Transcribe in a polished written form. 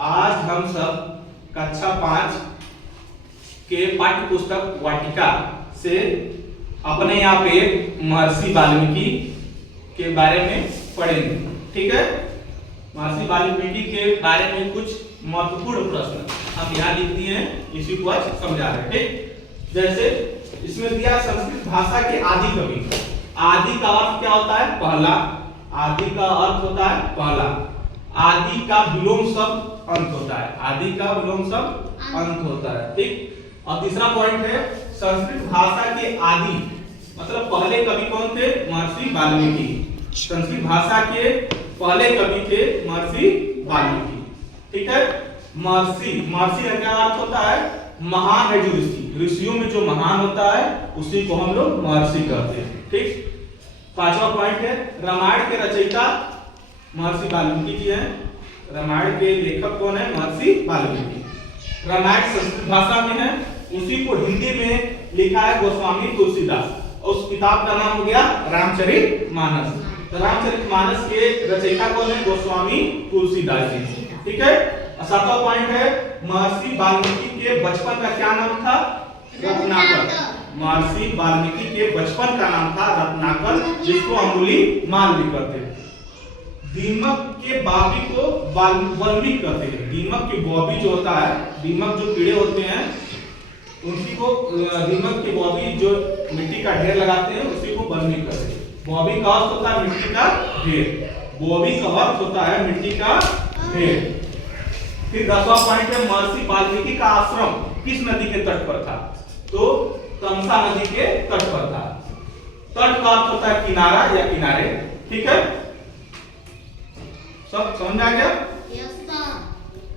आज हम सब कक्षा 5 के पाठ्य पुस्तक वाटिका से अपने यहाँ पे महर्षि वाल्मीकि के बारे में पढ़ेंगे। ठीक है, महर्षि वाल्मीकि के बारे में कुछ महत्वपूर्ण प्रश्न हम यहाँ लिख दिए हैं, इसी को आज समझा रहे हैं। ठीक, जैसे इसमें दिया संस्कृत भाषा के आदि कवि। आदि का अर्थ क्या होता है? पहला। आदि का अर्थ होता है पहला। आदि का विलोम शब्द अंत होता है। आदि का विलोम शब्द अंत होता है। ठीक, और तीसरा पॉइंट है संस्कृत भाषा के आदि मतलब पहले कवि कौन थे? महर्षि वाल्मीकि। संस्कृत भाषा के पहले कवि थे महर्षि वाल्मीकि। ठीक है, महर्षि का क्या अर्थ होता है? महान है जो ऋषि, ऋषियों में जो महान होता है उसी को हम लोग महर्षि कहते हैं। ठीक, पांचवा पॉइंट है रामायण के रचयिता महर्षि वाल्मीकि जी हैं। रामायण के लेखक कौन है? महर्षि वाल्मीकि। रामायण संस्कृत भाषा में है, उसी को हिंदी में लिखा है गोस्वामी तुलसीदास। उस किताब का नाम हो गया रामचरितमानस। तो रामचरितमानस के रचयिता कौन है? गोस्वामी तुलसीदास जी। ठीक है, सातवां पॉइंट है महर्षि वाल्मीकि के बचपन का क्या नाम था? रत्नाकर। महर्षि वाल्मीकि के बचपन का नाम था रत्नाकर, जिसको अंगुलीमाल भी कहते हैं। दीमक के बॉबी को वाल्मीकि कहते हैं। दीमक के बॉबी जो होता है, दीमक जो कीड़े होते हैं उसी को दीमक के बॉबी जो मिट्टी का ढेर लगाते हैं उसी को वाल्मीकि कहते हैं। बॉबी का अर्थ होता है मिट्टी का ढेर। बॉबी का अर्थ होता है मिट्टी का ढेर। फिर 10वां पॉइंट है महर्षि वाल्मीकि का आश्रम किस नदी के तट पर था? तो तमसा नदी के तट पर था। तट का अर्थ होता है किनारा या किनारे। ठीक है, सब समझ आ गया?